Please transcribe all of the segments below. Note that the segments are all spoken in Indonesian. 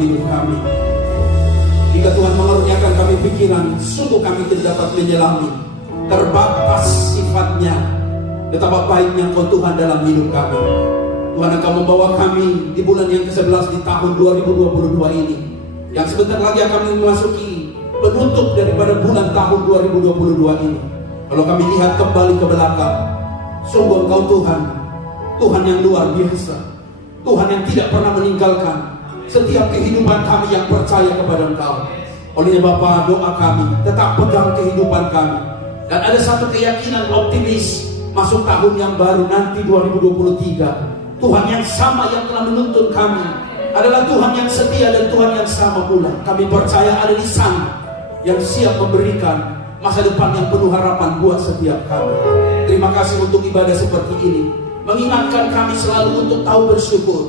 hidup kami. Jika Tuhan mengaruniakan kami pikiran, sungguh kami tidak dapat menyelami. Terbatas sifatnya, betapa baiknya Engkau Tuhan dalam hidup kami. Tuhan, Engkau membawa kami di bulan yang ke-11 di tahun 2022 ini, yang sebentar lagi akan memasuki penutup daripada bulan tahun 2022 ini. Kalau kami lihat kembali ke belakang, sungguh Engkau Tuhan, Tuhan yang luar biasa, Tuhan yang tidak pernah meninggalkan setiap kehidupan kami yang percaya kepada Engkau. Olehnya Bapa, doa kami tetap pegang kehidupan kami, dan ada satu keyakinan optimis masuk tahun yang baru nanti 2023. Tuhan yang sama yang telah menuntun kami adalah Tuhan yang setia dan Tuhan yang sama pula. Kami percaya ada di sana yang siap memberikan masa depan yang penuh harapan buat setiap kami. Terima kasih untuk ibadah seperti ini, mengingatkan kami selalu untuk tahu bersyukur,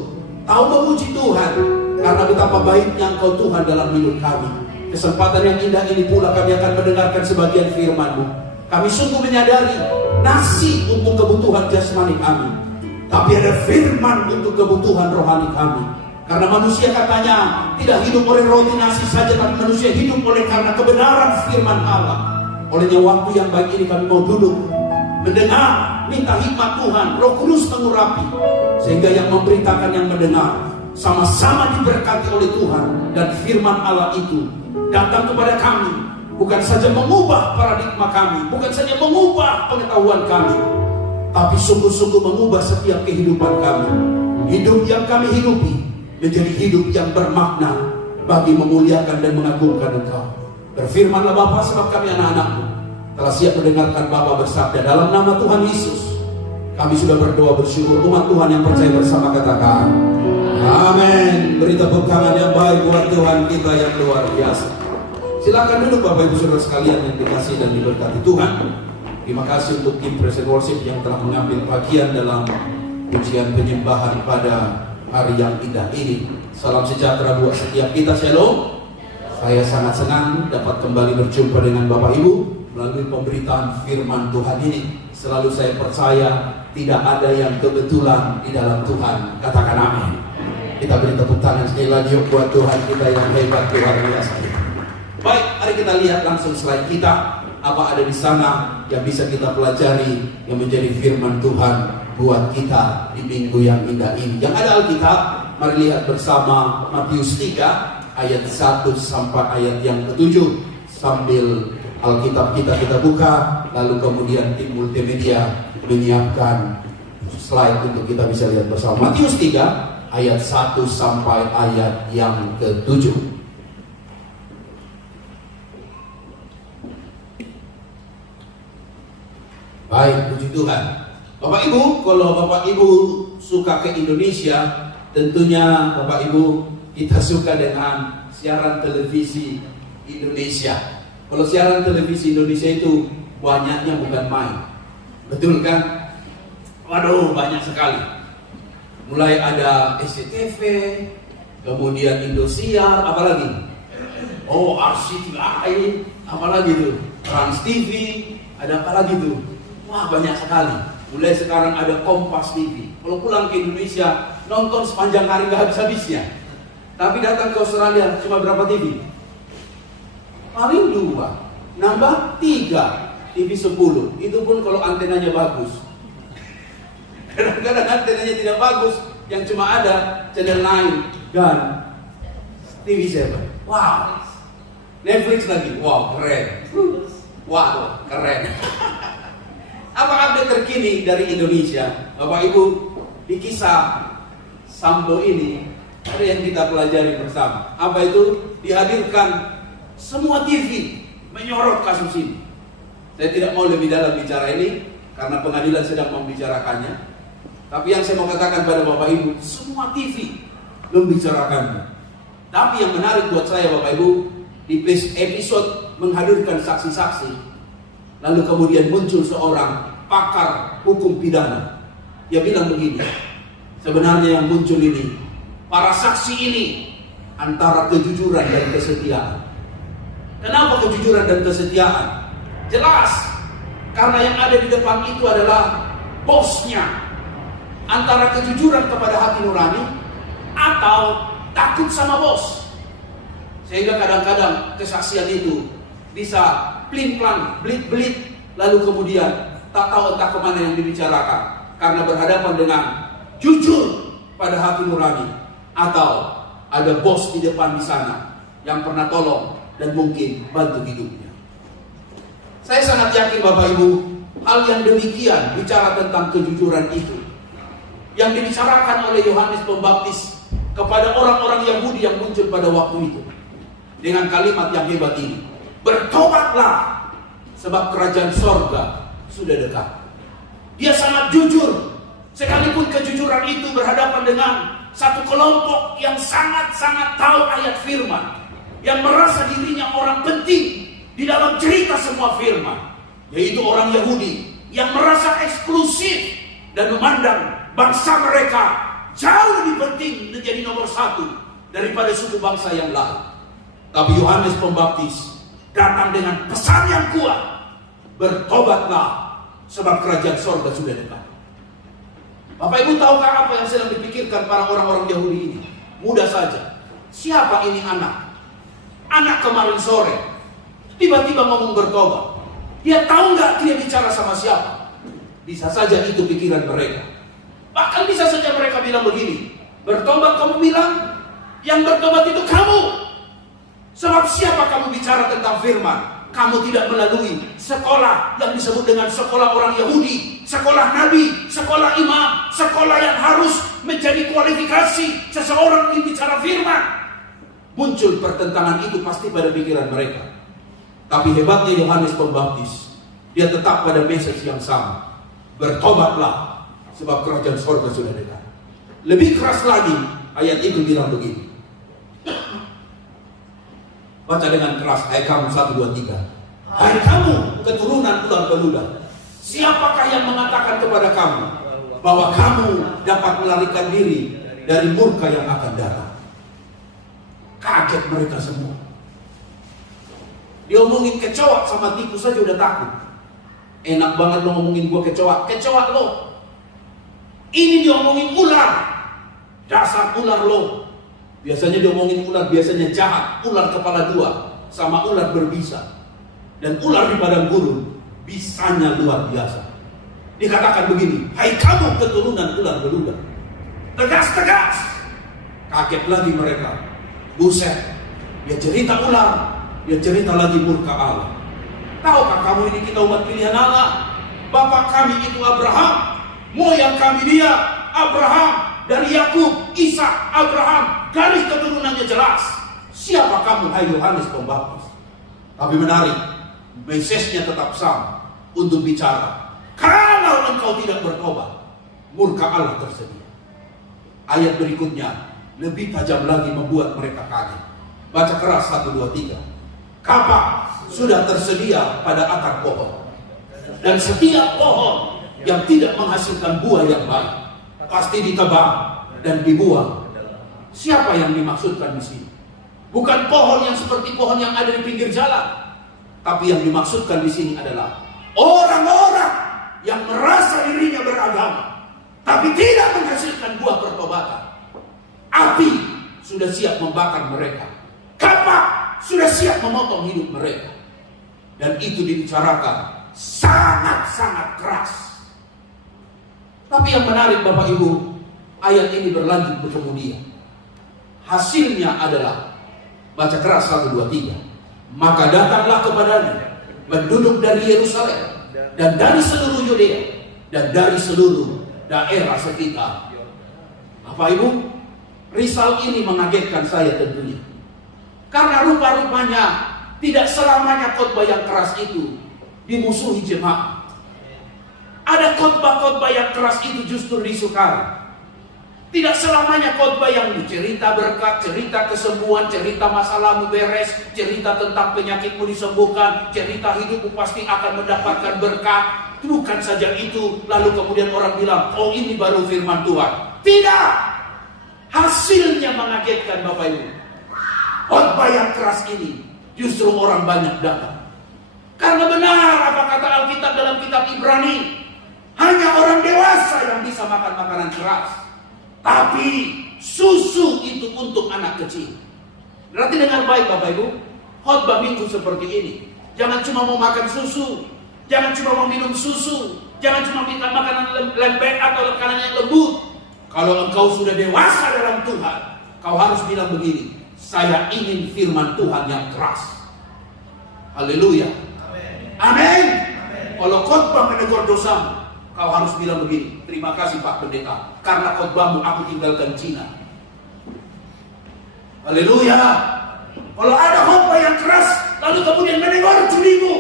tahu memuji Tuhan, karena betapa baiknya Engkau Tuhan dalam hidup kami. Kesempatan yang indah ini pula kami akan mendengarkan sebagian firman-Mu. Kami sungguh menyadari nasi untuk kebutuhan jasmani kami, tapi ada firman untuk kebutuhan rohani kami. Karena manusia katanya tidak hidup oleh roti nasi saja, tapi manusia hidup oleh karena kebenaran firman Allah. Olehnya waktu yang baik ini kami mau duduk, mendengar, minta hikmat Tuhan, Roh Kudus mengurapi, sehingga yang memberitakan yang mendengar sama-sama diberkati oleh Tuhan. Dan firman Allah itu datang kepada kami, bukan saja mengubah paradigma kami, bukan saja mengubah pengetahuan kami, tapi sungguh-sungguh mengubah setiap kehidupan kami. Hidup yang kami hidupi menjadi hidup yang bermakna bagi memuliakan dan mengagungkan Engkau. Berfirmanlah Bapa, sebab kami anak-anak-Mu telah siap mendengarkan Bapa bersabda. Dalam nama Tuhan Yesus kami sudah berdoa bersyukur. Umat Tuhan yang percaya bersama katakan amin. Beri tepuk tangan yang baik buat Tuhan kita yang luar biasa. Silakan duduk Bapak Ibu Saudara sekalian yang dikasihi dan diberkati Tuhan. Terima kasih untuk tim Praise and Worship yang telah mengambil bagian dalam pujian penyembahan pada hari yang indah ini. Salam sejahtera buat setiap kita. Shalom. Saya sangat senang dapat kembali berjumpa dengan Bapak Ibu melalui pemberitaan firman Tuhan ini. Selalu saya percaya tidak ada yang kebetulan di dalam Tuhan. Katakan amin. Kita beri tepuk tangan sekali lagi buat Tuhan kita yang hebat, luar biasa. Baik, mari kita lihat langsung slide kita. Apa ada di sana yang bisa kita pelajari yang menjadi firman Tuhan buat kita di minggu yang indah ini. Yang ada Alkitab, mari lihat bersama Matius 3 ayat 1 sampai ayat yang ke-7. Sambil Alkitab kita buka, lalu kemudian tim multimedia menyiapkan slide untuk kita bisa lihat bersama. Matius 3 ayat 1 sampai ayat yang ke-7. Baik, puji Tuhan. Bapak Ibu, kalau Bapak Ibu suka ke Indonesia, tentunya Bapak Ibu kita suka dengan siaran televisi Indonesia. Kalau siaran televisi Indonesia itu banyaknya bukan main, betul kan? Waduh, banyak sekali. Mulai ada SCTV, kemudian Indosiar, apalagi? Oh, RCTI, apalagi tuh? Trans TV, ada apa lagi tuh? Wah, banyak sekali. Mulai sekarang ada Kompas TV. Kalau pulang ke Indonesia, nonton sepanjang hari gak habis-habisnya. Tapi datang ke Australia, cuma berapa TV? Paling 2, nambah 3, TV 10. Itu pun kalau antenanya bagus. Kadang-kadang antenanya tidak bagus, yang cuma ada channel 9 dan TV 7. Wow. Netflix lagi, wow, keren. Wow, keren. Apa update terkini dari Indonesia? Bapak Ibu, di kisah Sambo ini ada yang kita pelajari bersama. Apa itu? Dihadirkan semua TV menyorot kasus ini. Saya tidak mau lebih dalam bicara ini karena pengadilan sedang membicarakannya. Tapi yang saya mau katakan pada Bapak Ibu, semua TV membicarakannya. Tapi yang menarik buat saya Bapak Ibu, di episode menghadirkan saksi-saksi, lalu kemudian muncul seorang pakar hukum pidana. Dia bilang begini, sebenarnya yang muncul ini, para saksi ini antara kejujuran dan kesetiaan. Kenapa kejujuran dan kesetiaan? Jelas, karena yang ada di depan itu adalah bosnya. Antara kejujuran kepada hati nurani atau takut sama bos. Sehingga kadang-kadang kesaksian itu bisa plin-plan, belit-belit, lalu kemudian tak tahu entah kemana yang dibicarakan. Karena berhadapan dengan jujur pada hati nurani, atau ada bos di depan di sana yang pernah tolong dan mungkin bantu hidupnya. Saya sangat yakin Bapak Ibu, hal yang demikian bicara tentang kejujuran itu yang dibicarakan oleh Yohanes Pembaptis kepada orang-orang Yahudi yang muncul pada waktu itu dengan kalimat yang hebat ini, bertobatlah sebab kerajaan sorga sudah dekat. Dia sangat jujur, sekalipun kejujuran itu berhadapan dengan satu kelompok yang sangat-sangat tahu ayat firman, yang merasa dirinya orang penting di dalam cerita semua firman, yaitu orang Yahudi yang merasa eksklusif dan memandang bangsa mereka jauh lebih penting menjadi nomor satu daripada suku bangsa yang lain. Tapi Yohanes Pembaptis datang dengan pesan yang kuat, bertobatlah sebab kerajaan sorga sudah dekat. Bapak Ibu tahukah apa yang sedang dipikirkan para orang-orang Yahudi ini? Mudah saja. Siapa ini anak? Anak kemarin sore tiba-tiba ngomong bertobat. Dia tahu nggak dia bicara sama siapa? Bisa saja itu pikiran mereka. Bahkan bisa saja mereka bilang begini, bertobat kamu bilang, yang bertobat itu kamu. Sebab siapa kamu bicara tentang firman? Kamu tidak melalui sekolah yang disebut dengan sekolah orang Yahudi, sekolah nabi, sekolah imam, sekolah yang harus menjadi kualifikasi seseorang yang bicara firman. Muncul pertentangan itu pasti pada pikiran mereka. Tapi hebatnya Yohanes Pembaptis, dia tetap pada message yang sama. Bertobatlah sebab kerajaan sorga sudah dekat. Lebih keras lagi, ayat itu bilang begini. Baca dengan keras, hai kamu 1, 2, 3. Hai kamu keturunan ular beludak, siapakah yang mengatakan kepada kamu bahwa kamu dapat melarikan diri dari murka yang akan datang? Kaget mereka semua. Dia omongin kecoa sama tikus saja udah takut. Enak banget lo ngomongin gua kecoa, kecoa lo. Ini dia omongin ular, dasar ular lo. Biasanya dia omongin ular, biasanya jahat, ular kepala 2 sama ular berbisa. Dan ular di padang gurun bisanya luar biasa. Dikatakan begini, hai kamu keturunan ular beludak. Tegas-tegas. Kaget lagi mereka. Buset, dia cerita ular, dia cerita lagi murka Allah. Tahukah kamu ini kita umat pilihan Allah? Bapak kami itu Abraham, moyang kami dia Abraham. Dari Yakub, Ishak, Abraham, garis keturunannya jelas. Siapa kamu, hai Yohanes Pembaptis? Tapi menarik, message-nya tetap sama untuk bicara. Kalau engkau tidak bertobat, murka Allah tersedia. Ayat berikutnya lebih tajam lagi membuat mereka kaget. Baca keras 1, 2, 3. Kapak sudah tersedia pada akar pohon, dan setiap pohon yang tidak menghasilkan buah yang baik pasti ditebang dan dibuang. Siapa yang dimaksudkan di sini? Bukan pohon yang seperti pohon yang ada di pinggir jalan, tapi yang dimaksudkan di sini adalah orang-orang yang merasa dirinya beragama, tapi tidak menghasilkan buah pertobatan. Api sudah siap membakar mereka. Kapak sudah siap memotong hidup mereka. Dan itu dibicarakan sangat-sangat keras. Tapi yang menarik Bapak Ibu, ayat ini berlanjut kemudian. Hasilnya adalah, baca keras 1, 2, 3. Maka datanglah kepadanya penduduk dari Yerusalem dan dari seluruh Yudea dan dari seluruh daerah sekitar. Bapak Ibu, risal ini mengagetkan saya tentunya. Karena rupa-rupanya tidak selamanya khotbah yang keras itu dimusuhi jemaat. Ada khotbah-khotbah yang keras itu justru disukai. Tidak selamanya khotbah yang cerita berkat, cerita kesembuhan, cerita masalahmu beres, cerita tentang penyakitmu disembuhkan, cerita hidupmu pasti akan mendapatkan berkat. Bukan saja itu, lalu kemudian orang bilang, oh ini baru firman Tuhan. Tidak. Hasilnya mengagetkan Bapak Ibu. Khotbah yang keras ini justru orang banyak datang. Karena benar apa kata Alkitab dalam kitab Ibrani, hanya orang dewasa yang bisa makan makanan keras. Tapi susu itu untuk anak kecil. Berarti dengan baik Bapak Ibu, khotbah minggu seperti ini. Jangan cuma mau makan susu, jangan cuma mau minum susu, jangan cuma minta makanan lembek atau makanan yang lembut. Kalau engkau sudah dewasa dalam Tuhan, kau harus bilang begini, saya ingin firman Tuhan yang keras. Haleluya. Amin. Kalau khotbah menegur dosamu, kau harus bilang begini, terima kasih Pak Pendeta, karena khotbahmu aku tinggalkan Cina. Haleluya. Kalau ada khotbah yang keras, lalu kemudian menegur judimu,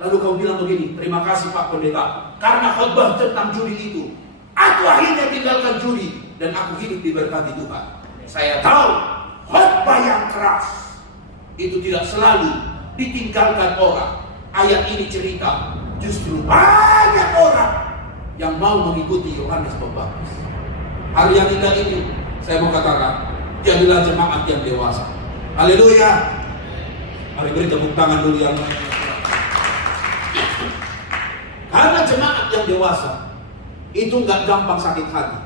lalu kau bilang begini, terima kasih Pak Pendeta, karena khotbah tentang judi itu, aku akhirnya tinggalkan judi dan aku hidup diberkati Tuhan. Saya tahu khotbah yang keras itu tidak selalu ditinggalkan orang. Ayat ini cerita justru banyak orang yang mau mengikuti Yohanes Pembaptis. Hari yang indah ini saya mau katakan, jadilah jemaat yang dewasa. Haleluya. Mari beri tepuk tangan dulu yang lain. Karena jemaat yang dewasa itu nggak gampang sakit hati.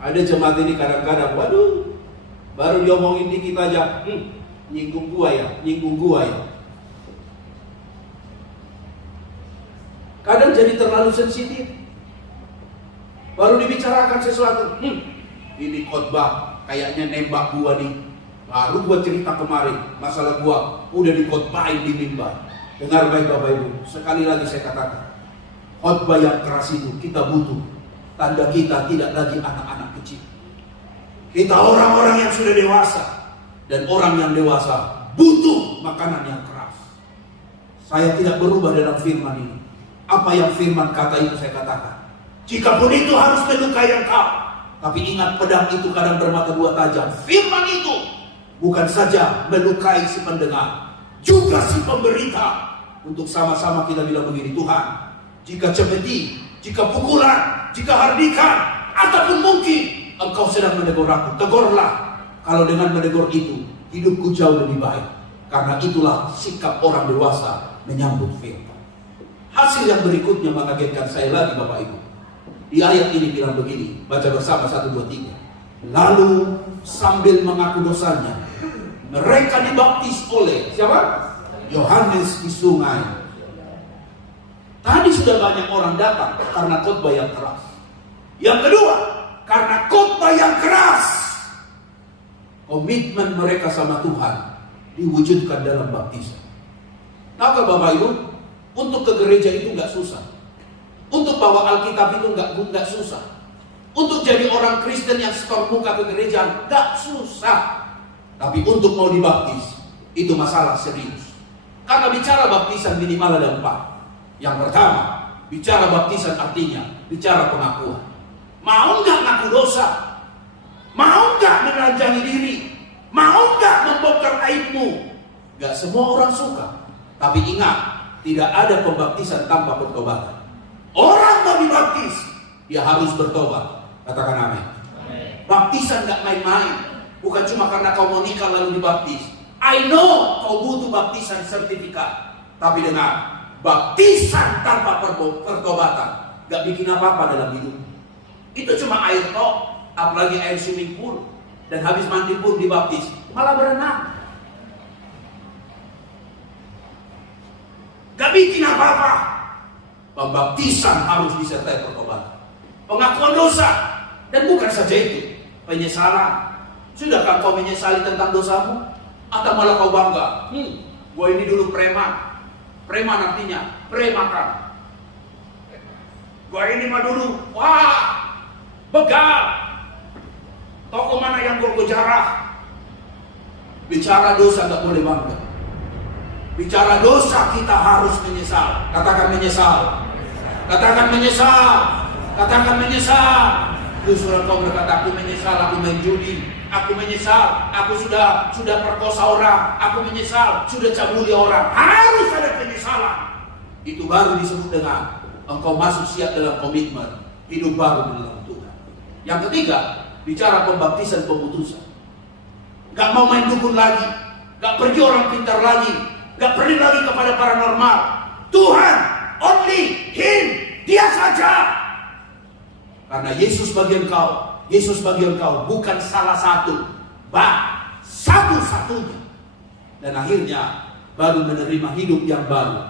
Ada jemaat ini kadang-kadang, waduh, baru diomongin dikit aja, nyinggung gua ya. Kadang jadi terlalu sensitif. Baru dibicarakan sesuatu, ini khotbah kayaknya nembak gua nih. Baru gua cerita kemarin masalah gua udah dikhotbahin di mimbar. Dengar baik Bapak Ibu, sekali lagi saya katakan, khotbah yang keras itu kita butuh. Tanda kita tidak lagi anak-anak kecil. Kita orang-orang yang sudah dewasa, dan orang yang dewasa butuh makanan yang keras. Saya tidak berubah dalam firman ini. Apa yang firman kata itu saya katakan. Jikapun itu harus melukai engkau, tapi ingat pedang itu kadang bermata dua tajam. Firman itu bukan saja melukai si pendengar, juga si pemberita. Untuk sama-sama kita bilang begini, Tuhan, jika cemeti, jika pukulan, jika hardikan, ataupun mungkin engkau sedang menegur aku, tegurlah. Kalau dengan menegur itu, hidupku jauh lebih baik. Karena itulah sikap orang dewasa menyambut firman. Hasil yang berikutnya mengagetkan saya lagi Bapak Ibu. Di ayat ini bilang begini, baca bersama 1, 2, 3. Lalu sambil mengaku dosanya, mereka dibaptis oleh siapa? Yohanes di sungai. Tadi sudah banyak orang datang karena khotbah yang keras. Yang kedua, karena khotbah yang keras, komitmen mereka sama Tuhan diwujudkan dalam baptisan. Tahu Bapak Ibu, untuk ke gereja itu nggak susah. Untuk bawa Alkitab itu nggak susah. Untuk jadi orang Kristen yang setor muka ke gereja nggak susah. Tapi untuk mau dibaptis itu masalah serius. Karena bicara baptisan minimal ada 4. Yang pertama, bicara baptisan artinya bicara pengakuan. Mau nggak ngaku dosa? Mau nggak menelanjangi diri? Mau nggak membongkar aibmu? Gak semua orang suka. Tapi ingat, tidak ada pembaptisan tanpa pertobatan. Orang mau dibaptis, dia harus bertobat. Katakan amin. Baptisan gak main-main. Bukan cuma karena kau mau nikah lalu dibaptis. I know kau butuh baptisan sertifikat. Tapi dengar, baptisan tanpa pertobatan gak bikin apa-apa dalam hidup. Itu cuma air tok, apalagi air swimming pool. Dan habis mandi pun dibaptis, malah berenang. Gak bikin apa-apa. Pembaptisan harus disertai pertobatan, pengakuan dosa. Dan bukan saja itu, penyesalan. Sudahkah kau menyesali tentang dosamu? Atau malah kau bangga? Gua ini dulu preman. Preman artinya premakan. Gua ini mah dulu, wah, begal. Toko mana yang gua jarah? Bicara dosa gak boleh bangga. Bicara dosa kita harus menyesal. Katakan menyesal. Katakan menyesal. Katakan menyesal. Justru engkau berkata, aku menyesal, aku main judi. Aku menyesal, aku sudah perkosa orang. Aku menyesal, sudah cabuli orang. Harus ada penyesalan. Itu baru disebut dengan engkau masuk siap dalam komitmen hidup baru di dalam Tuhan. Yang ketiga, bicara pembaptisan pemutusan. Gak mau main dukun lagi, gak pergi orang pintar lagi, gak pergi lagi kepada paranormal. Tuhan, only Him, Dia saja. Karena Yesus bagi engkau bukan salah satu, satu-satunya. Dan akhirnya baru menerima hidup yang baru.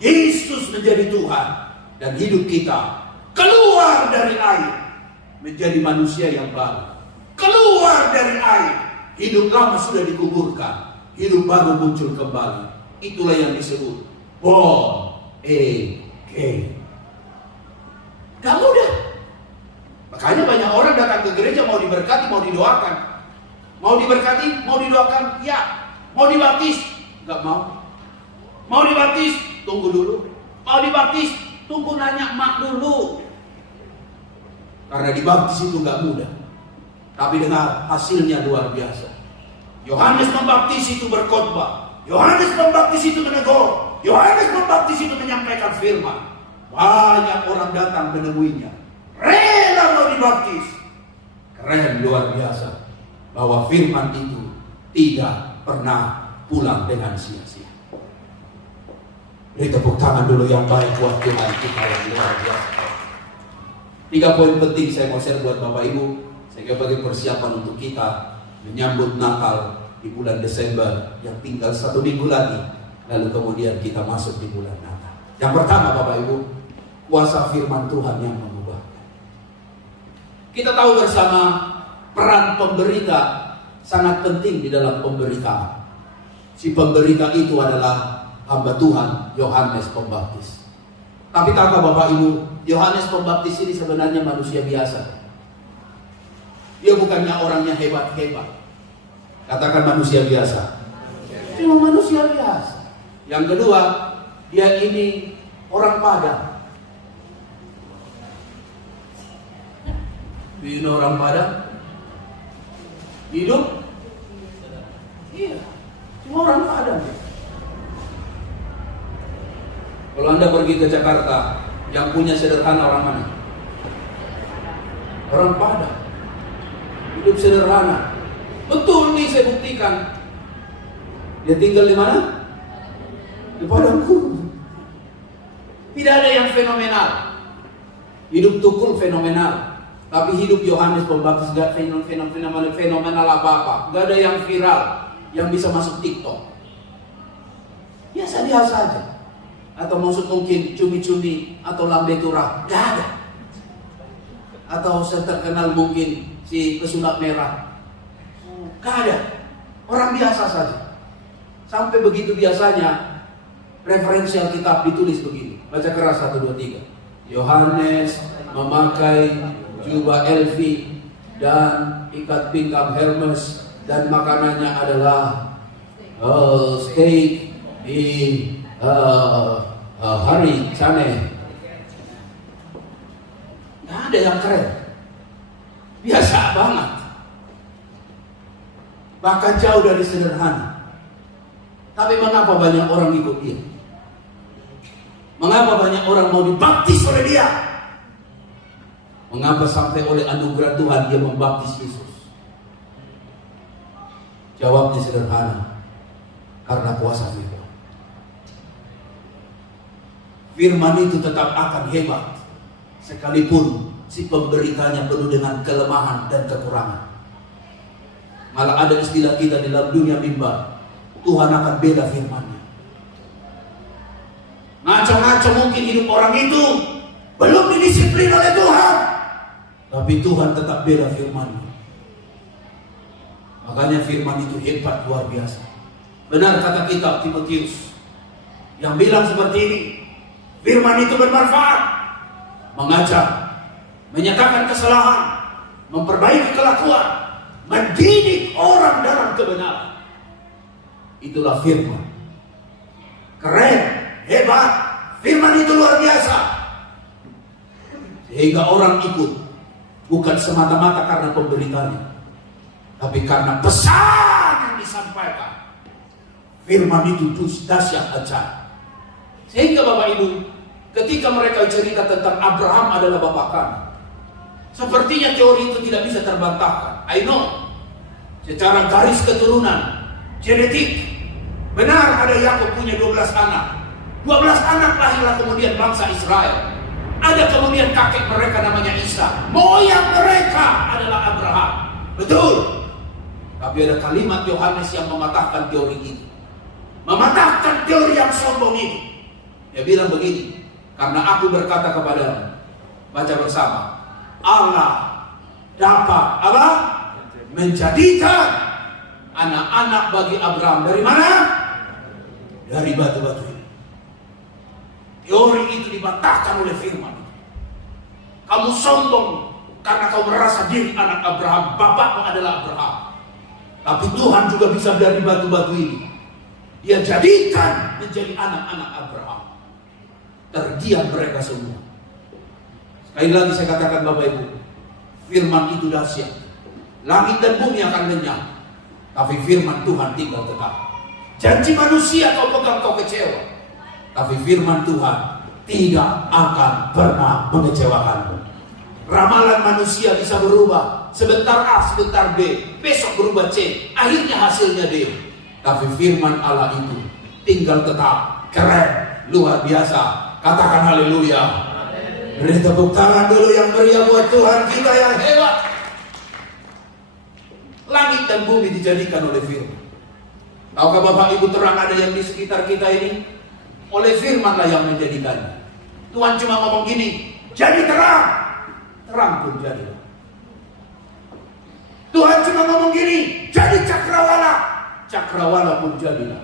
Yesus menjadi Tuhan. Dan hidup kita keluar dari air. Menjadi manusia yang baru. Keluar dari air. Hidup lama sudah dikuburkan. Hidup baru muncul kembali. Itulah yang disebut born again. Gak mudah. Makanya banyak orang datang ke gereja mau diberkati, mau didoakan. Mau diberkati, mau didoakan, ya. Mau dibaptis, gak mau. Mau dibaptis, tunggu dulu. Mau dibaptis, tunggu nanya mak dulu. Karena dibaptis itu gak mudah. Tapi dengan hasilnya luar biasa. Yohanes Pembaptis itu berkhotbah. Yohanes Pembaptis itu menegur. Yohanes Pembaptis itu menyampaikan firman. Banyak orang datang menemuinya. Rela mau dibaptis. Keren, luar biasa. Bahwa firman itu tidak pernah pulang dengan sia-sia. Beri tepuk tangan dulu yang baik buat Tuhan kita yang luar biasa. 3 poin penting saya mau share buat Bapak Ibu. Sehingga bagi persiapan untuk kita menyambut Natal di bulan Desember yang tinggal 1 minggu lagi. Lalu kemudian kita masuk di bulan Natal. Yang pertama Bapak Ibu, kuasa firman Tuhan yang mengubah. Kita tahu bersama peran pemberita sangat penting di dalam pemberitaan. Si pemberita itu adalah hamba Tuhan Yohanes Pembaptis. Tapi tahukah Bapak Ibu, Yohanes Pembaptis ini sebenarnya manusia biasa. Dia bukannya orangnya hebat-hebat. Katakan manusia biasa. Cuma manusia biasa. Yang kedua, dia ini orang Padang. Ini orang Padang hidup? Iya, cuma orang Padang. Kalau Anda pergi ke Jakarta, yang punya sederhana orang mana? Orang Padang. Hidup sederhana. Betul nih, saya buktikan. Dia tinggal di mana? Di Padang Gurun. Tidak ada yang fenomenal. Hidup Tukul fenomenal. Tapi hidup Yohanes Pembaptis gak fenomenal apa-apa. Gak ada yang viral, yang bisa masuk TikTok. Biasa-biasa aja. Atau maksud mungkin cumi-cumi atau lambe turah. Gak ada. Atau saya terkenal mungkin si pesulap merah. Gak ada. Orang biasa saja. Sampai begitu biasanya referensi Alkitab ditulis begini. Baca keras 1, 2, 3. Yohanes memakai jubah Elvi dan ikat pinggang Hermes, dan makanannya adalah steak di hari Cane. Nggak ada yang keren, biasa banget, bahkan jauh dari sederhana. Tapi mengapa banyak orang ikut dia? Mengapa banyak orang mau dibaptis oleh dia? Mengapa sampai oleh anugerah Tuhan dia membaptis Yesus? Jawabnya sederhana. Karena kuasa firman. Firman itu tetap akan hebat sekalipun si pemberitanya penuh dengan kelemahan dan kekurangan. Malah ada istilah kita di dalam dunia mimbar, Tuhan akan bela firman-Nya. Ngaco-ngaco mungkin hidup orang itu belum didisiplin oleh Tuhan, tapi Tuhan tetap bela firman-Nya. Makanya firman itu hebat, luar biasa. Benar kata kitab Timotius yang bilang seperti ini, firman itu bermanfaat, mengajak, menyatakan kesalahan, memperbaiki kelakuan, mendidik orang dalam kebenaran. Itulah firman. Keren, hebat, firman itu luar biasa. Sehingga orang ikut bukan semata-mata karena pemberitanya, tapi karena pesan yang disampaikan. Firman itu dahsyat ajaib. Sehingga Bapak Ibu, ketika mereka cerita tentang Abraham adalah bapak kami, sepertinya teori itu tidak bisa terbantahkan. I know, secara garis keturunan, genetik, benar ada Yakub punya 12 anak. 12 anak lahirlah kemudian bangsa Israel. Ada kemudian kakek mereka namanya Isa. Moyang mereka adalah Abraham. Betul. Tapi ada kalimat Yohanes yang mematahkan teori itu. Mematahkan teori yang sombong itu. Dia bilang begini, karena aku berkata kepadamu, baca bersama, Allah dapat apa? Menjadikan anak-anak bagi Abraham. Dari mana? Dari batu-batu ini. Teori itu dimatahkan oleh firman. Kamu sombong karena kau merasa diri anak Abraham. Bapakmu adalah Abraham. Tapi Tuhan juga bisa dari batu-batu ini Dia jadikan menjadi anak-anak Abraham. Terdiam mereka semua. Sekali lagi saya katakan Bapak Ibu, firman itu dahsyat. Langit dan bumi akan lenyap, tapi firman Tuhan tinggal tetap. Janji manusia kau pegang, kau kecewa, tapi firman Tuhan tidak akan pernah mengecewakanmu. Ramalan manusia bisa berubah, sebentar A, sebentar B, besok berubah C, akhirnya hasilnya D. Tapi firman Allah itu tinggal tetap, keren, luar biasa. Katakan haleluya. Beri tepuk tangan dulu yang meriah buat Tuhan kita yang hebat. Langit dan bumi dijadikan oleh firman. Tahukah Bapak Ibu, terang ada yang di sekitar kita ini? Oleh firman lah yang menjadikannya. Tuhan cuma ngomong gini, jadi terang. Terang pun jadilah. Tuhan cuma ngomong gini, jadi cakrawala. Cakrawala pun jadilah.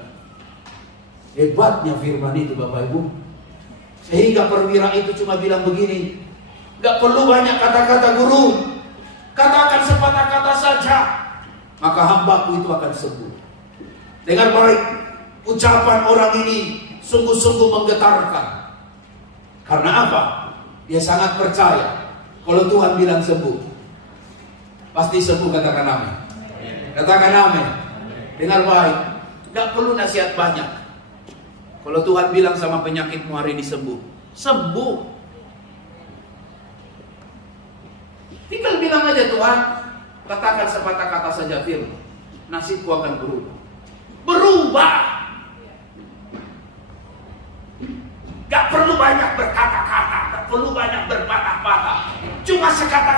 Hebatnya firman itu Bapak Ibu. Sehingga perwira itu cuma bilang begini, gak perlu banyak kata-kata guru, katakan sepatah kata saja, maka hambaku itu akan sembuh. Dengar baik, ucapan orang ini sungguh-sungguh menggetarkan. Karena apa? Dia sangat percaya kalau Tuhan bilang sembuh, pasti sembuh. Katakan amin. Katakan amin. Dengar baik, gak perlu nasihat banyak. Kalau Tuhan bilang sama penyakitmu hari ini sembuh, sembuh. Tinggal bilang aja, Tuhan, katakan sepatah kata saja firman, nasibku akan berubah. Berubah. Gak perlu banyak berkata-kata, gak perlu banyak berpatah-patah. Cuma sepatah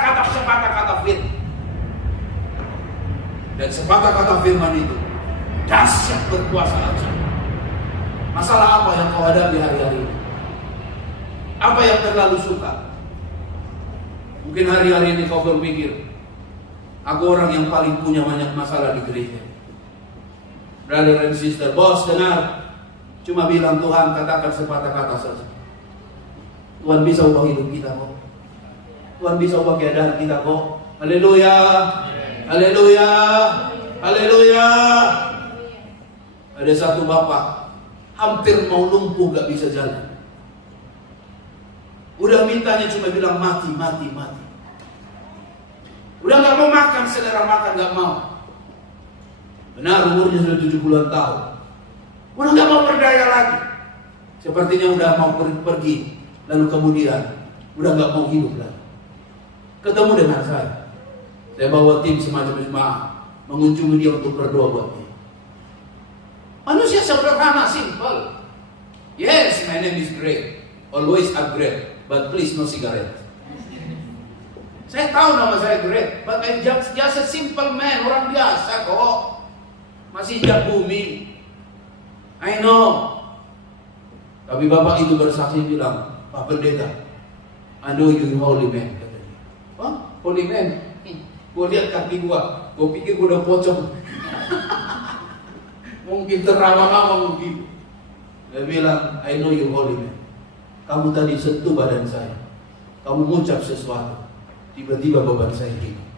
kata firman. Dan sepatah kata firman itu dahsyat berkuasa aja. Masalah apa yang kau hadapi hari-hari ini? Apa yang terlalu suka? Mungkin hari-hari ini kau berpikir, aku orang yang paling punya banyak masalah di gereja. Brother and sister, bos dengar, cuma bilang Tuhan, katakan sepatah kata saja. Tuhan bisa ubah hidup kita kok. Tuhan bisa ubah keadaan kita kok. Haleluya. Haleluya. Haleluya. Ada satu bapak hampir mau lumpuh, gak bisa jalan. Udah mintanya cuma bilang mati. Udah gak mau makan, selera makan gak mau. Benar, umurnya sudah 70-an tahun. Udah gak mau berdaya lagi. Sepertinya udah mau pergi. Lalu kemudian udah gak mau hidup lagi. Ketemu dengan saya. Saya bawa tim semacam jemaah mengunjungi dia untuk berdoa buat dia. Manusia sederhana, simple. Yes, my name is Greg. Always upgrade, but please no cigarette. Saya tahu nama saya Greg, but I'm just a simple man, orang biasa kok. Masih jak bumi. I know. Tapi bapak itu bersaksi bilang, Pak Pendeta, I know you holy man. Hah? Holy man? Gue lihat kaki gua, gue pikir gua udah pocong. Mungkin terawang-awang begitu. Dia bilang, I know you holy man. Kamu tadi sentuh badan saya. Kamu mengucap sesuatu. Tiba-tiba beban saya hilang.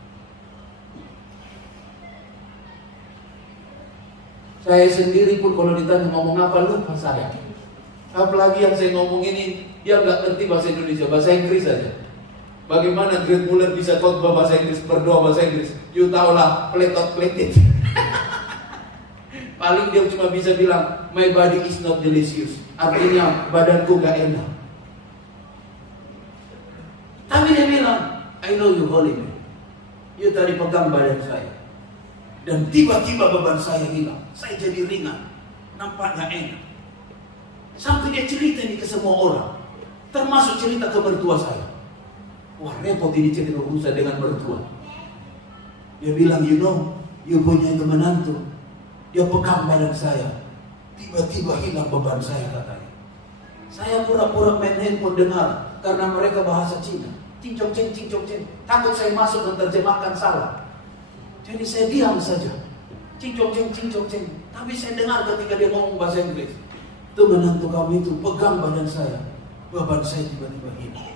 Saya sendiri pun kalau ditanya ngomong apa lupa saya. Apalagi yang saya ngomong ini, dia nggak ngerti bahasa Indonesia, bahasa Inggris saja. Bagaimana Greg Muller bisa khotbah bahasa Inggris, berdoa bahasa Inggris? You tahu lah, pletot-pletit. Paling dia cuma bisa bilang, my body is not delicious. Artinya, badanku gak enak. Tapi dia bilang, I know you holy man. You tadi pegang badan saya. Dan tiba-tiba beban saya hilang. Saya jadi ringan. Nampaknya enak. Sampai dia cerita ini ke semua orang. Termasuk cerita ke mertua saya. Wah, repot ini cerita urusan dengan mertua. Dia bilang, you know, You punya itu menantu, dia pegang badan saya. Tiba-tiba hilang beban saya, katanya. Saya pura-pura main handphone dengar, karena mereka bahasa Cina. Cincong ceng, cincong ceng. Takut saya masuk dan terjemahkan salah. Jadi saya diam saja. Cincong ceng, cincong ceng. Tapi saya dengar ketika dia ngomong bahasa Inggris. Itu menantu kami itu pegang badan saya. Beban saya tiba-tiba hilang.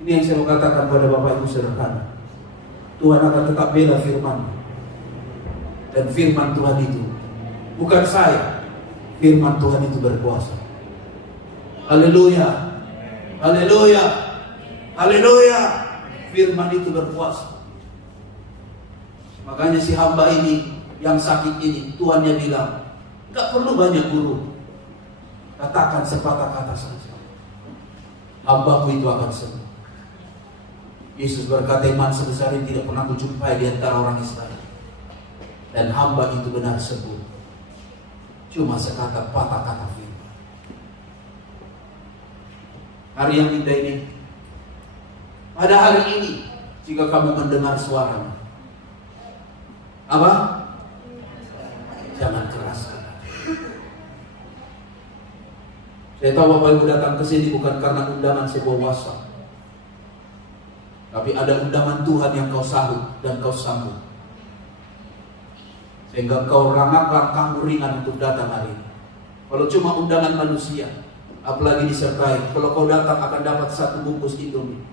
Ini yang saya mau katakan pada Bapak Ibu sederhana. Tuhan akan tetap bela firman. Dan firman Tuhan itu bukan saya. Firman Tuhan itu berkuasa. Haleluya. Haleluya. Haleluya. Firman itu berkuasa. Makanya si hamba ini yang sakit ini, Tuhannya bilang, gak perlu banyak guru. Katakan sepatah kata saja. Hambaku itu akan sembuh. Yesus berkata, iman sebesar ini tidak pernah kujumpai di antara orang Israel. Dan hamba itu benar sembuh. Cuma sekata patah kata firman. Hari yang indah ini, pada hari ini, jika kamu mendengar suaranya, apa? Jangan keras. Saya tahu Bapak Ibu datang ke sini bukan karena undangan sebuah WhatsApp, tapi ada undangan Tuhan yang kau sahut dan kau sambut, sehingga kau langkahmu ringan untuk datang hari ini. Kalau cuma undangan manusia, apalagi disertai, kalau kau datang akan dapat satu bungkus Indomie,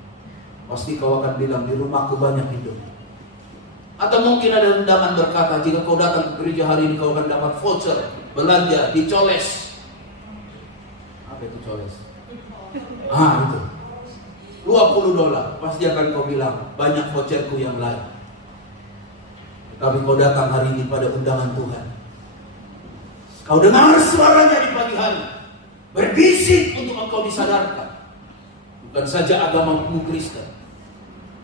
pasti kau akan bilang, di rumahku banyak Indomie. Atau mungkin ada undangan berkata, jika kau datang ke gereja hari ini, kau akan dapat voucher belanja di Coles. Apa itu Coles? Itu $20. Pasti akan kau bilang, banyak voucherku yang lain. Tapi kau datang hari ini pada undangan Tuhan. Kau dengar suaranya di pagi hari, berbisik untuk engkau disadarkan. Bukan saja agamamu Kristen,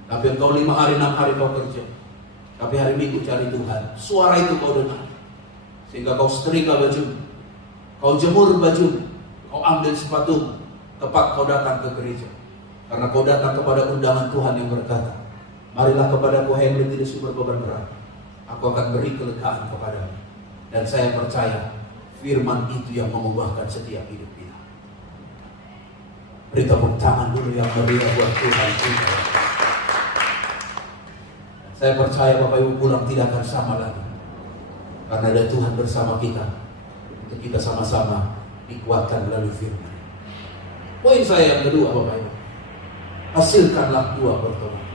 tapi engkau 5 hari 6 hari kau kerja, tapi hari Minggu cari Tuhan. Suara itu kau dengar, sehingga kau setrika baju, kau jemur baju, kau ambil sepatu, tepat kau datang ke gereja. Karena kau datang kepada undangan Tuhan yang berkata, marilah kepadaku hai yang tidak sumber beban berat, aku akan beri kelegaan kepadamu. Dan saya percaya firman itu yang mengubahkan setiap hidup kita. Beri tepuk tangan dulu yang meriah buat Tuhan kita. Saya percaya Bapak Ibu pulang tidak akan sama lagi, karena ada Tuhan bersama kita, untuk kita sama-sama dikuatkan melalui firman. Poin saya yang kedua, Bapak Ibu, hasilkanlah buah pertobatan.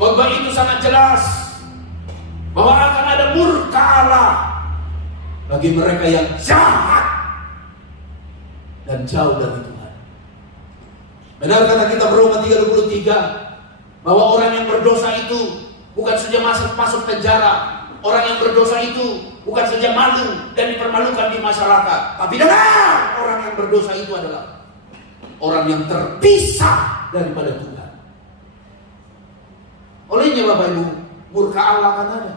Khotbah itu sangat jelas bahwa akan ada murka Allah bagi mereka yang jahat dan jauh dari Tuhan. Benar kata kita Roma 3:23, bahwa orang yang berdosa itu bukan saja masuk penjara, orang yang berdosa itu bukan saja malu dan dipermalukan di masyarakat, tapi dengar, orang yang berdosa itu adalah orang yang terpisah daripada Tuhan. Olehnya Bapak Ibu, murka Allah akan ada.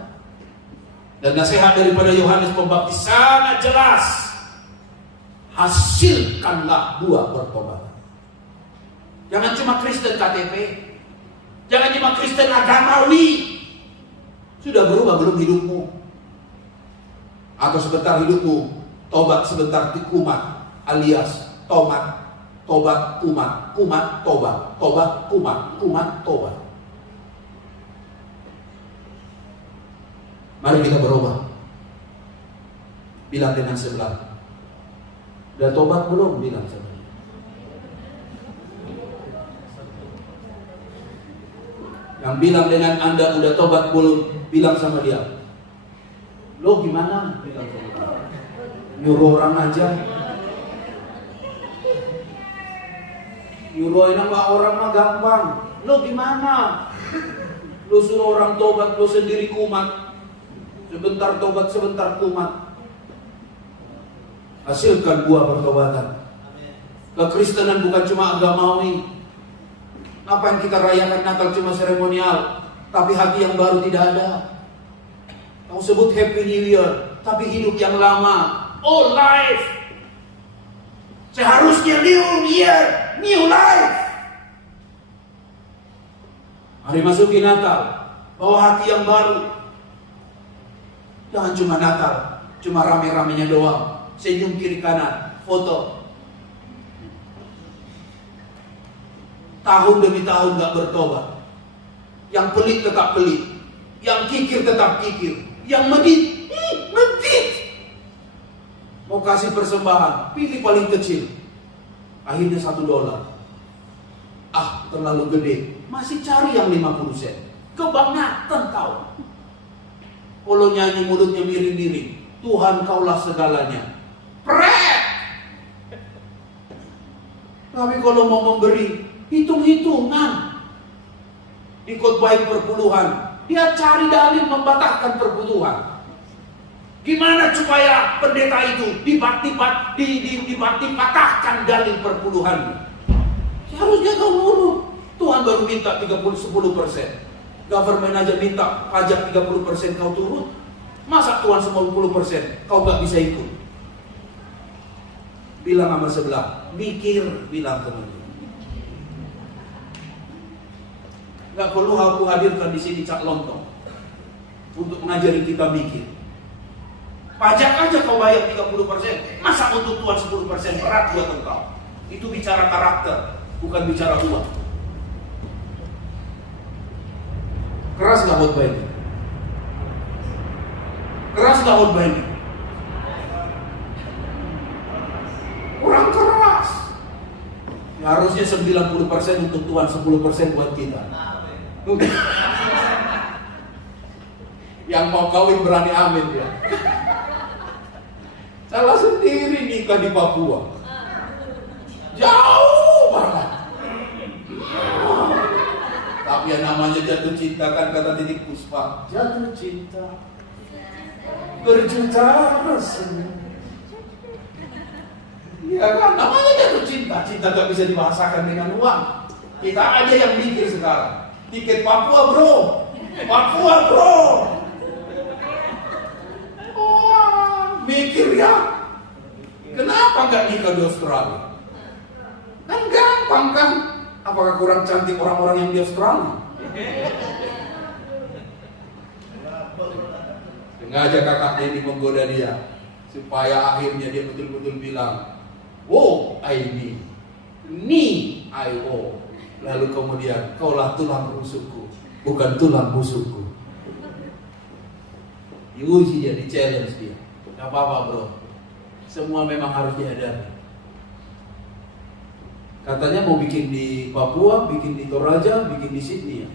Dan nasihat daripada Yohanes Pembaptis sangat jelas, hasilkanlah buah pertobatan. Jangan cuma Kristen KTP, jangan cuma Kristen agamawi. Sudah berubah belum hidupmu? Atau sebentar hidupmu tobat sebentar kumat, alias tobat kumat, kumat tobat, tobat kumat, kumat tobat. Mari kita berubah. Bilang dengan sebelah, udah tobat belum? Bilang sebelah. Yang bilang dengan Anda udah tobat belum, bilang sama dia, lo gimana? Bilang sama dia. Nyuruh orang aja. Nyuruh nama orang mah gampang. Lo gimana? Lo suruh orang tobat, lo sendiri kumat. Sebentar tobat, sebentar kumat. Hasilkan buah pertobatan. Kekristenan bukan cuma agamawi. Apa yang kita rayakan Natal cuma seremonial, tapi hati yang baru tidak ada. Kau sebut Happy New Year, tapi hidup yang lama. Old life. Seharusnya New Year, New Life. Hari masuki Natal, bawa hati yang baru. Jangan cuma Natal, cuma rame-ramenya doang, senyum kiri kanan, foto. Tahun demi tahun gak bertobat. Yang pelit tetap pelit, yang kikir tetap kikir, yang medit. Mau kasih persembahan, pilih paling kecil. Akhirnya $1. Terlalu gede. Masih cari yang 50 sen. Kebangetan kau. Kalau nyanyi mulutnya miring-miring, Tuhan kaulah segalanya. Pret. Tapi kalau mau memberi, hitung-hitungan. Dikotbahin perpuluhan, dia cari dalil membatalkan perpuluhan. Gimana supaya pendeta itu dipatahkan dalil perpuluhannya? Seharusnya kau nurut. Tuhan baru minta 10%. Government aja minta pajak 30% kau turun. Masa Tuhan semua 10% kau gak bisa ikut? Bilang sama sebelah, mikir, bilang teman. Gak perlu aku hadirkan di sini Cak Lontong untuk mengajari kita mikir. Pajak aja kau bayar 30%. Masa untuk Tuhan 10% berat buat engkau? Itu bicara karakter, bukan bicara uang. Keras gak khotbah ini? Keras gak khotbah ini? Kurang keras. Ya, harusnya 90% untuk Tuhan, 10% buat kita. Yang mau kawin berani amin ya. Salah sendiri nikah di Papua. Jauh banget. Tapi yang namanya jatuh cinta kan kata Titik Puspa. Jatuh cinta berjuta rasa. Ya kan namanya jatuh cinta. Cinta gak bisa dibahasakan dengan uang. Kita aja yang mikir sekarang. Tiket Papua bro. Papua bro. Mikir ya, kenapa gak nikah di Australia? Kan gampang kan? Apakah kurang cantik orang-orang yang di Australia? Sengaja kakaknya ini menggoda dia, supaya akhirnya dia betul-betul bilang, "Oh, I need, I owe." Lalu kemudian, kaulah tulang rusukku, bukan tulang busukku. Diuji dia, di challenge dia. Gak apa-apa bro, semua memang harus dihadapi. Katanya mau bikin di Papua, bikin di Toraja, bikin di Sydney ya.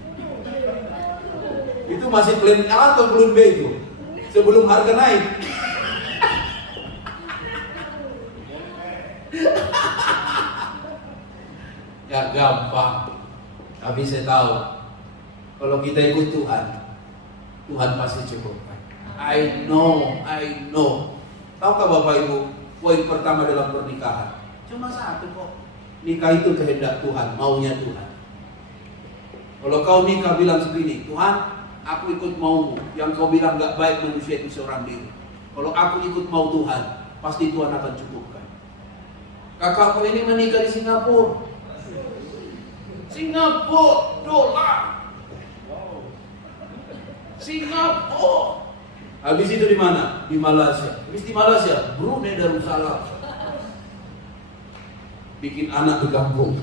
Itu masih plan A atau plan B itu? Sebelum harga naik. Gak gampang. Tapi saya tahu, kalau kita ikut Tuhan, Tuhan pasti cukupkan. I know. Tahukah Bapak Ibu, poin pertama dalam pernikahan cuma satu kok. Nikah itu kehendak Tuhan, maunya Tuhan. Kalau kau nikah bilang begini, Tuhan, aku ikut maumu. Yang kau bilang gak baik manusia itu seorang diri. Kalau aku ikut mau Tuhan, pasti Tuhan akan cukupkan. Kakakku ini menikah di Singapura. Dolar. Singapura. Habis itu di mana? Di Malaysia. Habis di Malaysia, Brunei Darussalam. Bikin anak di kampung.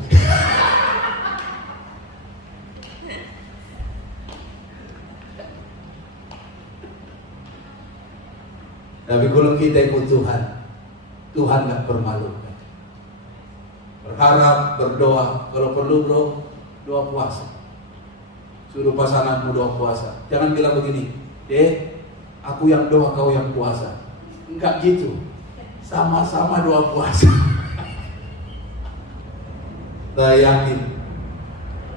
Tapi kalau kita ikut Tuhan, Tuhan gak permalukan. Berharap, berdoa. Kalau perlu bro, doa puasa. Suruh pasanganmu doa puasa. Jangan bilang begini, aku yang doa, kau yang puasa. Enggak gitu. Sama-sama doa puasa. Saya yakin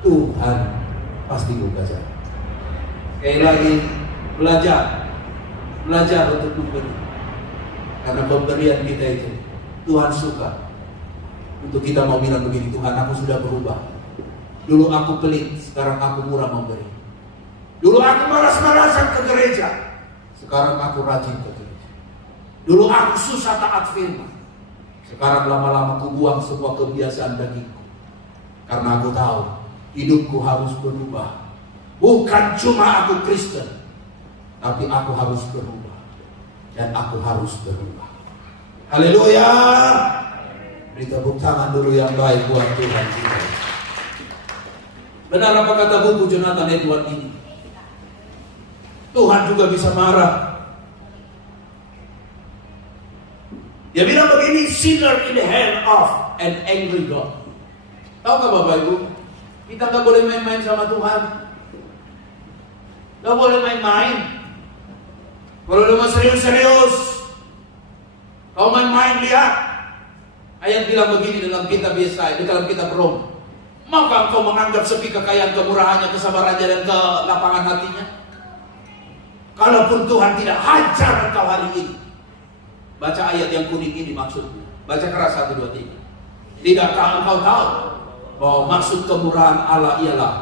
Tuhan pasti buka jalan. Sekali lagi, belajar untuk memberi. Karena pemberian kita itu Tuhan suka. Untuk kita mau bilang begini, Tuhan aku sudah berubah. Dulu aku pelit, sekarang aku murah memberi. Dulu aku malas-malasan ke gereja, sekarang aku rajin ke gereja. Dulu aku susah taat firman, sekarang lama-lama aku buang semua kebiasaan dagingku. Karena aku tahu hidupku harus berubah Bukan cuma aku Kristen, tapi aku harus berubah. Dan aku harus berubah. Haleluya. Beri tepuk tangan dulu yang baik buat Tuhan kita. Benar apa kata buku Jonathan Edwards ini? Tuhan juga bisa marah. Dia bilang begini, sinner in the hand of an angry God. Tahu gak Bapak Ibu? Kita gak boleh main-main sama Tuhan. Gak boleh main-main. Kalau lu mau serius-serius, kau main-main, lihat. Ayat bilang begini dalam kitab Yesaya, di dalam kitab Rom. Maka engkau menganggap sepi kekayaan kemurahannya, kesabarannya, dan kelapangan hatinya. Kalaupun Tuhan tidak hajar engkau hari ini. Baca ayat yang kuning ini maksudnya. Baca keras 1, 2, 3. Tidakkah engkau tahu bahwa maksud kemurahan Allah ialah,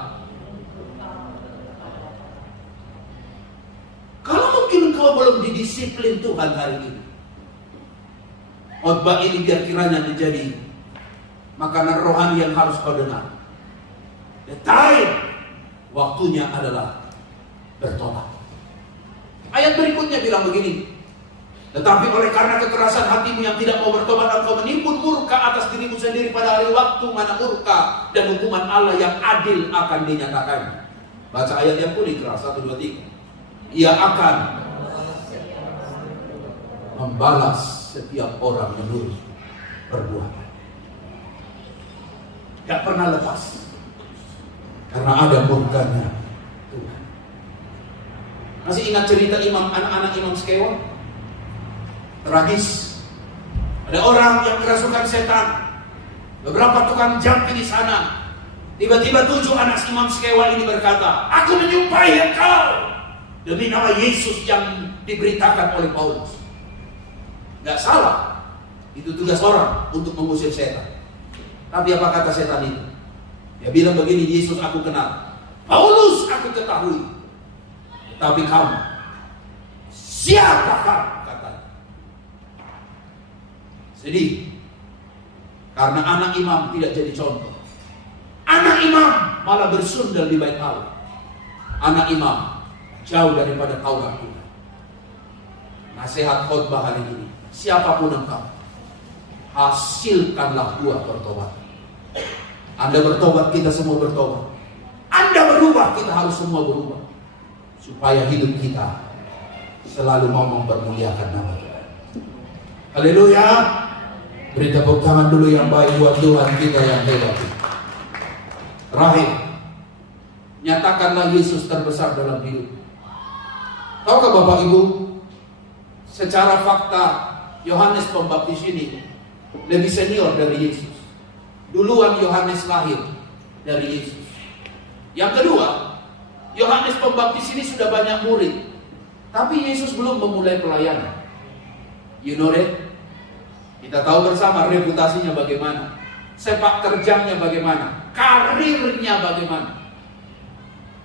kalau mungkin engkau belum didisiplin Tuhan hari ini, khotbah ini biar kiranya menjadi makanan rohani yang harus kau dengar. The time, waktunya adalah bertobat. Ayat berikutnya bilang begini, tetapi oleh karena kekerasan hatimu yang tidak mau bertobat, engkau menimbun murka atas dirimu sendiri pada hari waktu mana murka dan hukuman Allah yang adil akan dinyatakan. Baca ayat yang kuning keras 1, 2, 3. Ia akan membalas setiap orang menurut perbuatan. Gak pernah lepas, karena ada murkanya Tuhan. Masih ingat cerita anak-anak Imam Skewa? Tragis. Ada orang yang kerasukan setan. Beberapa tukang jampi di sana. Tiba-tiba 7 anak Imam Skewa ini berkata, aku menyumpahi engkau demi nama Yesus yang diberitakan oleh Paulus. Gak salah. Itu tugas orang untuk mengusir setan. Tapi apa kata setan itu? Dia bilang begini, Yesus aku kenal, Paulus aku ketahui, tapi kamu siapakah? Katanya. Sedih. Karena anak imam tidak jadi contoh. Anak imam malah bersundal di bait Allah. Anak imam jauh daripada taubat Tuhan. Nasihat khotbah hari ini, siapapun engkau, hasilkanlah buah pertobatan. Anda bertobat, kita semua bertobat. Anda berubah, kita harus semua berubah. Supaya hidup kita selalu mau mempermuliakan nama Tuhan. Haleluya. Beri tepuk tangan dulu yang baik buat Tuhan kita yang hebat. Terakhir, nyatakanlah Yesus terbesar dalam hidup. Tahukah Bapak Ibu, secara fakta Yohanes Pembaptis ini lebih senior dari Yesus. Duluan Yohanes lahir dari Yesus. Yang kedua, Yohanes Pembaptis ini sudah banyak murid, tapi Yesus belum memulai pelayanan. You know that? Kita tahu bersama reputasinya bagaimana, sepak terjangnya bagaimana, karirnya bagaimana.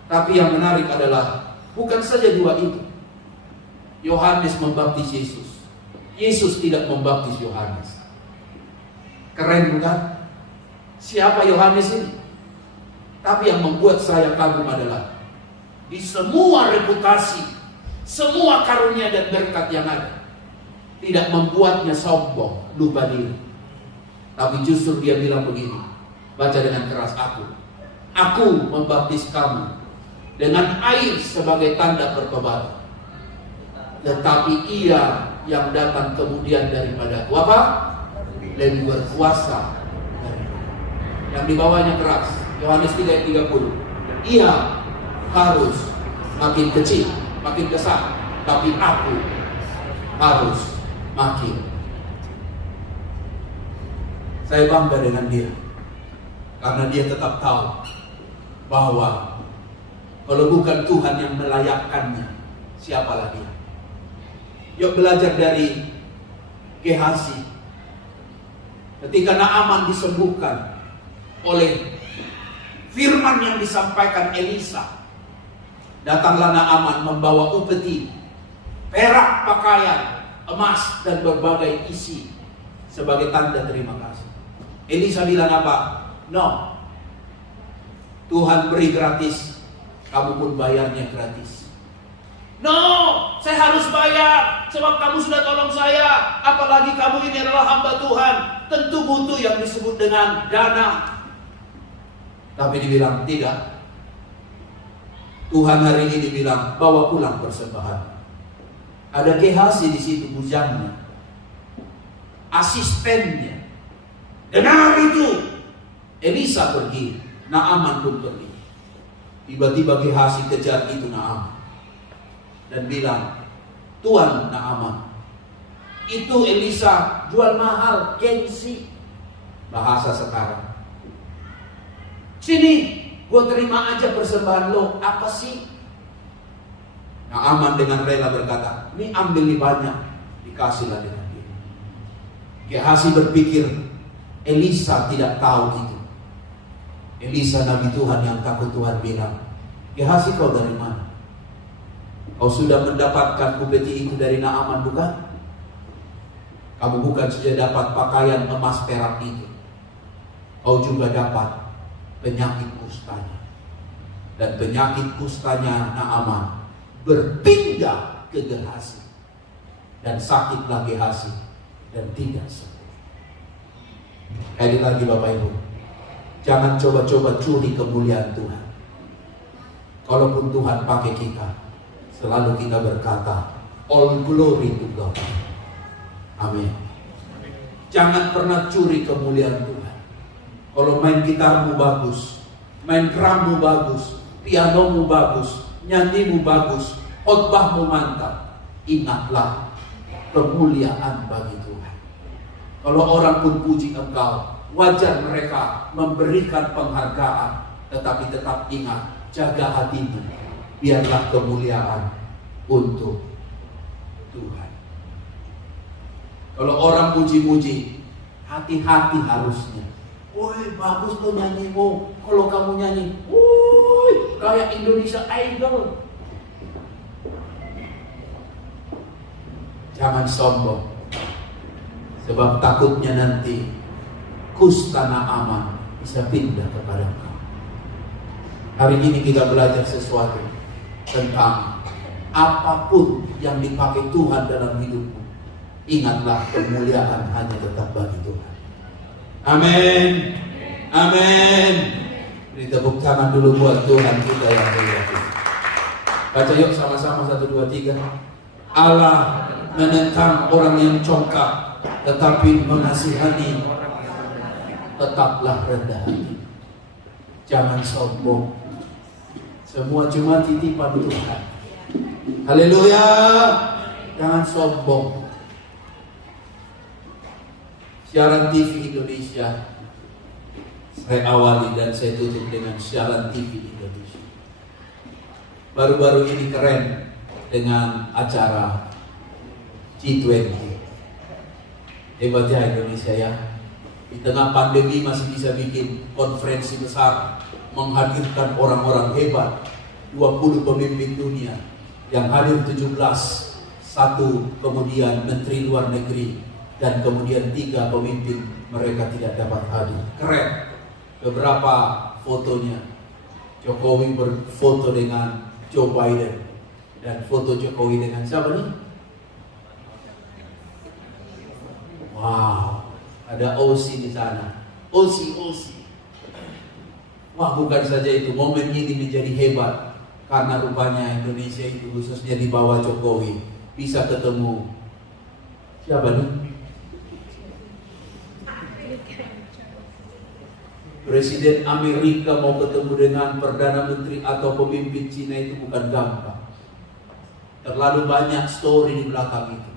Tapi yang menarik adalah bukan saja dua itu. Yohanes membaptis Yesus. Yesus tidak membaptis Yohanes. Keren bukan? Siapa Yohanes ini? Tapi yang membuat saya kagum adalah di semua reputasi, semua karunia dan berkat yang ada, tidak membuatnya sombong, lupa diri. Tapi justru dia bilang begini, baca dengan keras, aku membaptis kamu dengan air sebagai tanda pertobatan. Tetapi ia yang datang kemudian daripada aku, apa? Lebih berkuasa. Yang dibawanya keras, Yohanes 3:30. Ia harus makin kecil, makin besar, tapi aku harus makin. Saya bangga dengan dia, karena dia tetap tahu bahwa kalau bukan Tuhan yang melayakkannya, siapalah dia. Yuk belajar dari Gehazi. Ketika Naaman disembuhkan oleh firman yang disampaikan Elisa, datanglah Naaman membawa upeti, perak, pakaian, emas, dan berbagai isi sebagai tanda terima kasih. Elisa bilang apa? No, Tuhan beri gratis, kamu pun bayarnya gratis. No, saya harus bayar sebab kamu sudah tolong saya. Apalagi kamu ini adalah hamba Tuhan. Tentu butuh yang disebut dengan dana. Tapi dibilang tidak. Tuhan hari ini bilang, bawa pulang persembahan. Ada Gehazi di situ, bujangnya, asistennya. Dengar itu. Elisa pergi, Naaman pun pergi. Tiba-tiba Gehazi kejar itu Naaman dan bilang, Tuan Naaman, itu Elisa jual mahal, gengsi. Bahasa sekarang, sini, gue terima aja persembahan lo. Apa sih? Naaman dengan rela berkata, ini ambil nih banyak, dikasihlah dengan dia. Gehazi berpikir, Elisa tidak tahu itu. Elisa Nabi Tuhan yang takut Tuhan bilang, Gehazi, kau dari mana? Kau sudah mendapatkan upeti itu dari Naaman, bukan? Kamu bukan saja dapat pakaian emas perak itu, kau juga dapat penyakit kustanya. Dan penyakit kustanya Naaman berpindah ke Gehazi. Dan sakitlah Gehazi dan tidak sembuh. Sekali lagi Bapak Ibu, jangan coba-coba curi kemuliaan Tuhan. Kalaupun Tuhan pakai kita, selalu kita berkata, all glory to God. Amin. Jangan pernah curi kemuliaan Tuhan. Kalau main gitarmu bagus, main drummu bagus, pianomu bagus, nyanyimu bagus, khotbahmu mantap, ingatlah kemuliaan bagi Tuhan. Kalau orang pun puji engkau, wajar mereka memberikan penghargaan, tetapi tetap ingat, jaga hatimu, biarlah kemuliaan untuk Tuhan. Kalau orang puji-puji, hati-hati harusnya. Woi, bagus tuh nyanyimu. Kalau kamu nyanyi, woi, kayak Indonesia Idol. Jangan sombong, sebab takutnya nanti kusta Naaman bisa pindah kepada engkau. Hari ini kita belajar sesuatu tentang apapun yang dipakai Tuhan dalam hidupmu, ingatlah kemuliaan hanya tetap bagi Tuhan. Amin. Amin. Beri tepuk tangan dulu buat Tuhan kita yang mulia. Baca yuk sama-sama 1, 2, 3. Allah menentang orang yang congkak, tetapi menasihani tetaplah rendah hati. Jangan sombong. Semua cuma titipan Tuhan. Haleluya. Jangan sombong. Siaran TV Indonesia, saya awali dan saya tutup dengan siaran TV Indonesia. Baru-baru ini keren dengan acara G20. Hebat ya Indonesia ya. Di tengah pandemi masih bisa bikin konferensi besar, menghadirkan orang-orang hebat, 20 pemimpin dunia, yang hadir 17, 1 kemudian Menteri Luar Negeri, dan kemudian 3 pemimpin mereka tidak dapat hadir. Keren. Beberapa fotonya, Jokowi berfoto dengan Joe Biden, dan foto Jokowi dengan siapa nih? Wow, ada OC di sana. OC. Wah, bukan saja itu, momen ini menjadi hebat karena rupanya Indonesia itu khususnya di bawah Jokowi bisa ketemu siapa nih? Presiden Amerika mau ketemu dengan Perdana Menteri atau pemimpin Cina itu bukan gampang. Terlalu banyak story di belakang itu.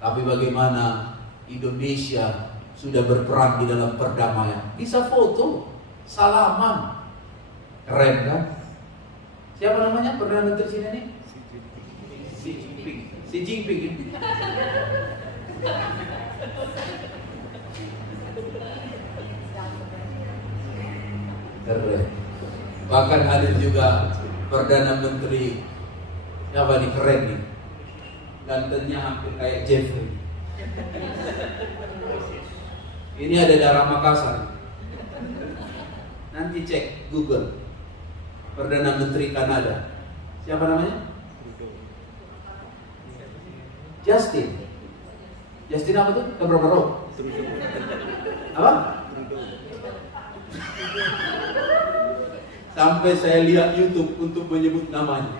Tapi bagaimana Indonesia sudah berperan di dalam perdamaian. Bisa foto, salaman. Keren kan? Siapa namanya Perdana Menteri Cina ini? Xi Jinping. Keren. Bahkan hadir juga Perdana Menteri siapa nih, keren nih, gantengnya hampir kayak Jeffrey. Ini ada darah Makassar. Nanti cek Google. Perdana Menteri Kanada. Siapa namanya? Justin. Justin apa tuh? Keberapa roh? Apa? Sampai saya lihat YouTube untuk menyebut namanya.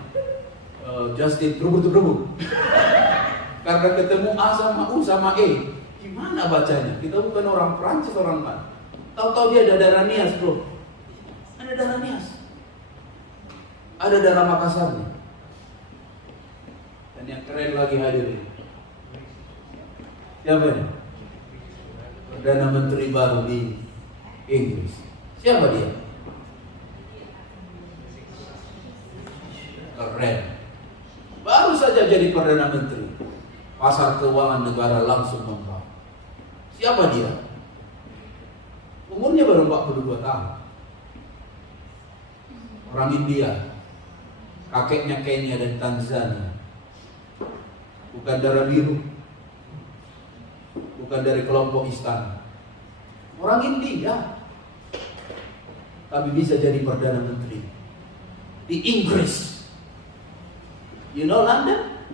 Justin Trudeau. Karena ketemu A sama U sama E, gimana bacanya? Kita bukan orang Prancis, orang mana? Tahu-tahu dia ada darah Nias, bro. Ada darah Nias. Ada darah Makassar. Dan yang keren lagi hadir ini. Siapa ini? Perdana Menteri baru di Inggris. Siapa dia? Keren. Baru saja jadi Perdana Menteri. Pasar keuangan negara langsung membaik. Siapa dia? Umurnya baru 42 tahun. Orang India. Kakeknya Kenya dan Tanzania. Bukan darah biru. Bukan dari kelompok istana. Orang India. Tapi bisa jadi Perdana Menteri di Inggris. You know London?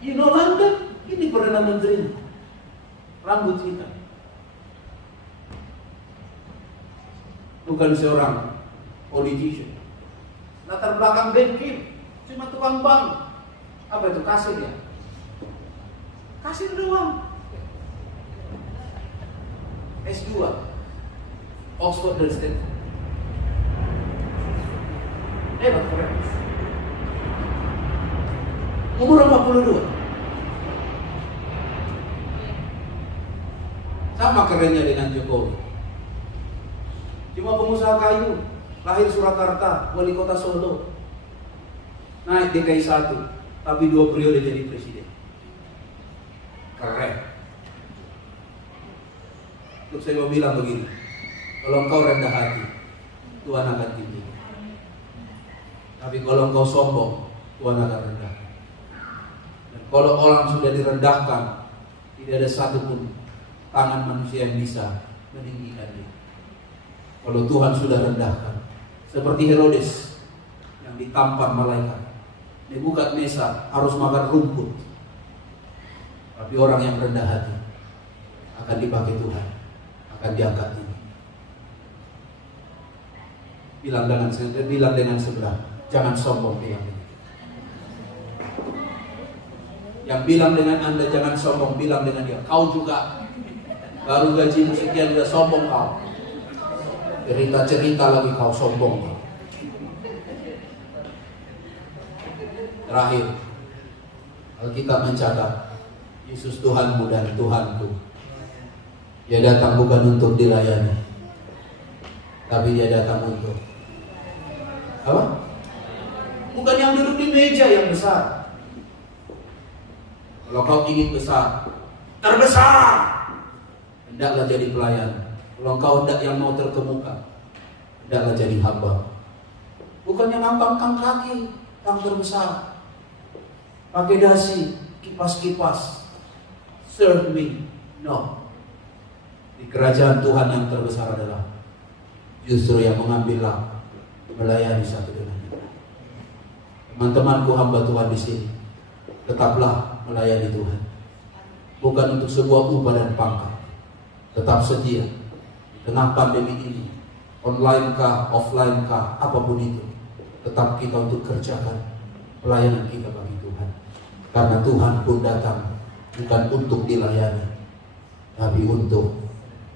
You know London? Ini Perdana Menteri. Rambut hitam. Bukan seorang politician. Latar belakang banking. Cuma tukang bank. Apa itu? Kasir ya? Kasir doang. S2 Oxford dan Stanford. Hebat, keren. Umur 42. Sama kerennya dengan Jokowi. Cuma pengusaha kayu, lahir Surakarta, wali kota Solo. Naik DKI 1, tapi 2 periode jadi presiden. Keren. Terus saya mau bilang begini, kalau engkau rendah hati, Tuhan akan tinggi. Tapi kalau engkau sombong, Tuhan akan rendah. Dan kalau orang sudah direndahkan, tidak ada satupun tangan manusia yang bisa meninggikan dia. Kalau Tuhan sudah rendahkan, seperti Herodes yang ditampar malaikat, Nebukadnezar harus makan rumput. Tapi orang yang rendah hati akan dipakai Tuhan, akan diangkat tinggi. Bilang dengan sebelah, jangan sombong dia. Yang bilang dengan Anda jangan sombong, bilang dengan dia, kau juga baru gajimu sekian udah sombong kau. Cerita lagi kau sombong. Terakhir, Alkitab mencatat Yesus Tuhanmu dan Tuhanku. Dia datang bukan untuk dilayani, tapi dia datang untuk apa? Bukan yang duduk di meja yang besar. Kalau kau ingin besar, terbesar, hendaklah jadi pelayan. Kalau kau hendak yang mau terkemuka, hendaklah jadi hamba. Bukan yang ngambangkan kaki, yang terbesar, pakai dasi, kipas-kipas, serve me. No. Di kerajaan Tuhan yang terbesar adalah justru yang mengambil melayani satu dengan lain. Teman-temanku hamba Tuhan di sini, tetaplah melayani Tuhan. Bukan untuk sebuah upah dan pangkat. Tetap setia. Tengah pandemi ini, online kah, offline kah, apapun itu, tetap kita untuk kerjakan pelayanan kita bagi Tuhan. Karena Tuhan pun datang bukan untuk dilayani, tapi untuk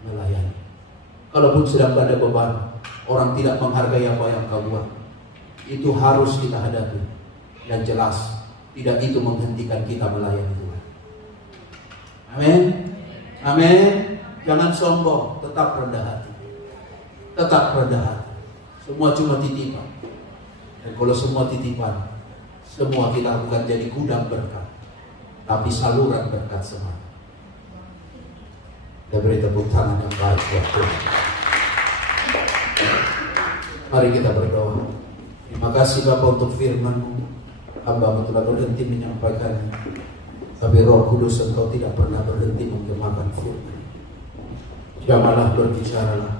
melayani. Kalaupun sedang ada beban, orang tidak menghargai apa yang kau buat, itu harus kita hadapi. Dan jelas, tidak itu menghentikan kita melayani Tuhan. Amin. Amin. Jangan sombong, tetap rendah hati. Tetap rendah hati. Semua cuma titipan. Dan kalau semua titipan, semua kita bukan jadi gudang berkat, tapi saluran berkat semua. Kita beri tepuk tangan yang baik buat Tuhan. Mari kita berdoa. Terima kasih Bapa untuk firman-Mu. Hamba-Mu telah berhenti menyampaikannya, tapi Roh Kudus Engkau tidak pernah berhenti menggemakan firman. Jamalah, berbicaralah.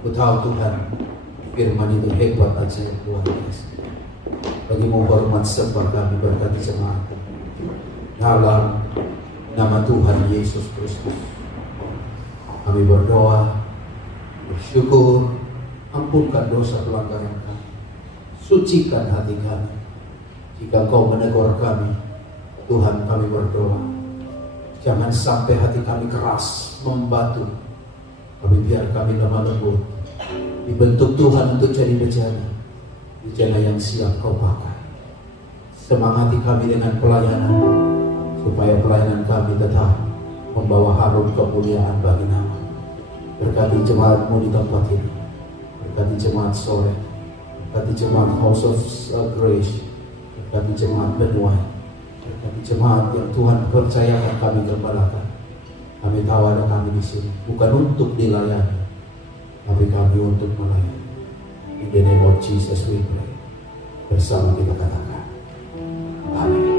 Ku tahu Tuhan, Firman itu hebat aja, luar biasa. Bagimu hormat sembah kami, berkati jemaat dalam nama Tuhan Yesus Kristus. Kami berdoa, bersyukur, ampunkan dosa pelanggaran kami, sucikan hati kami. Jika Kau menegur kami, Tuhan, kami berdoa, jangan sampai hati kami keras, membatu. Tapi biar kami lemah lembut, dibentuk Tuhan untuk jadi bejana yang siap Kau pakai. Semangati kami dengan pelayanan, supaya pelayanan kami tetap membawa harum kemuliaan bagi nama. Berkati jemaat-Mu di tempat ini, berkati jemaat sore, berkati jemaat House of Grace, berkati jemaat Benua, berkati jemaat yang Tuhan percayakan kami gembalakan. Kami tahu ada kami di sini bukan untuk dilayani, tapi kami untuk melayani. In the name of Jesus we pray. Bersama kita katakan, amin.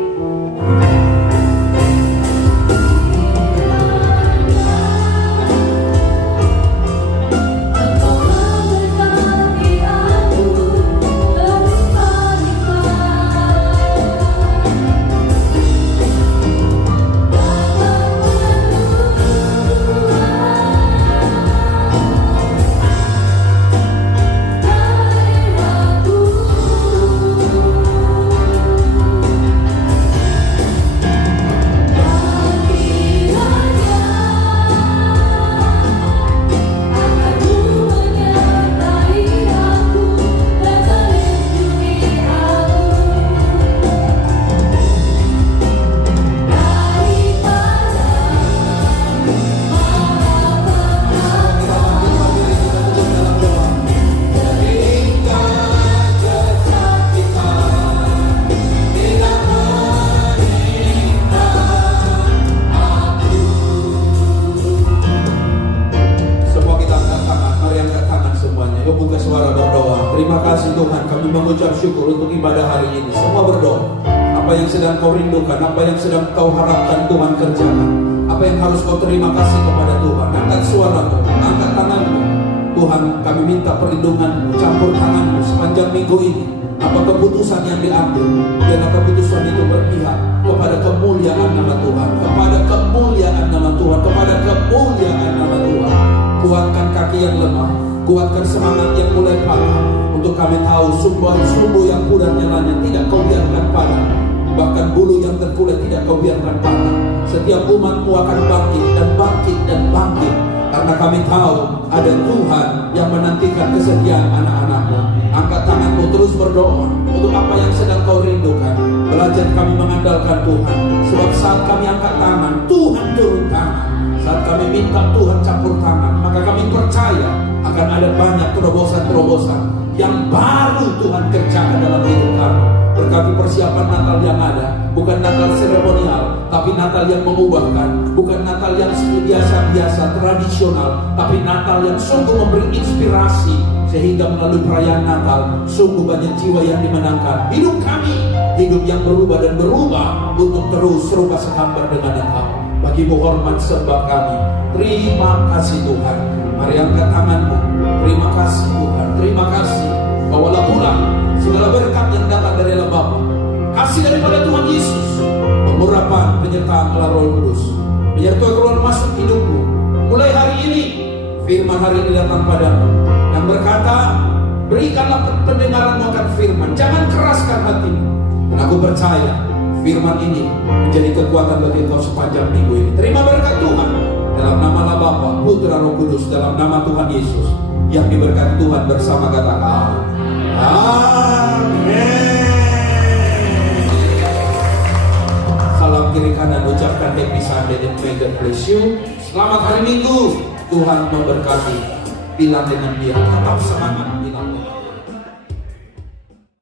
Syukur untuk ibadah hari ini. Semua berdoa. Apa yang sedang kau rindukan, apa yang sedang kau harapkan Tuhan kerjakan, apa yang harus kau terima kasih kepada Tuhan. Angkat suaramu, angkat tanganmu. Tuhan, kami minta perlindungan-Mu, campur tangan-Mu sepanjang minggu ini. Apa keputusan yang diambil, biarlah keputusan itu berpihak kepada kemuliaan nama Tuhan, kepada kemuliaan nama Tuhan, kepada kemuliaan nama Tuhan. Kuatkan kaki yang lemah, kuatkan semangat yang mulai patah. Untuk kami tahu sumber yang pudar nyalanya tidak Kau biarkan padam, bahkan bulu yang terkulai tidak Kau biarkan patah. Setiap umat-Mu akan bangkit dan bangkit dan bangkit, karena kami tahu ada Tuhan yang menantikan kesetiaan anak-anak-Mu. Angkat tanganmu, terus berdoa untuk apa yang sedang kau rindukan. Belajar kami mengandalkan Tuhan, sebab saat kami angkat tangan, Tuhan turun tangan. Saat kami minta Tuhan campur tangan, maka kami percaya akan ada banyak terobosan-terobosan yang baru Tuhan kerjakan dalam hidup kami. Berkati persiapan Natal yang ada, bukan Natal seremonial, tapi Natal yang mengubahkan. Bukan Natal yang biasa-biasa, tradisional, tapi Natal yang sungguh memberi inspirasi, sehingga melalui perayaan Natal sungguh banyak jiwa yang dimenangkan. Hidup kami, hidup yang berubah dan berubah untuk terus serupa segambar dengan Engkau. Bagimu hormat sembah kami. Terima kasih Tuhan. Mari angkat tanganmu. Terima kasih Tuhan, terima kasih. Bawalah pulang segala berkat yang datang dari Allah Bapa, kasih daripada Tuhan Yesus, pengurapan penyertaan Allah Roh Kudus, menyertai keluar masuk hidupmu. Mulai hari ini, firman hari ini datang padamu yang berkata, berikanlah pendengaranmu akan firman, jangan keraskan hatimu. Dan aku percaya firman ini menjadi kekuatan bagi engkau sepanjang minggu ini. Terima berkat Tuhan dalam nama Allah Bapa, Putra, Roh Kudus, dalam nama Tuhan Yesus. Yang diberkati Tuhan bersama katakan amin. Salam kiri kanan, ucapkan happy Sunday dan may God bless you. Selamat hari Minggu, Tuhan memberkati. Bilang dengan dia, tetap semangat, bilang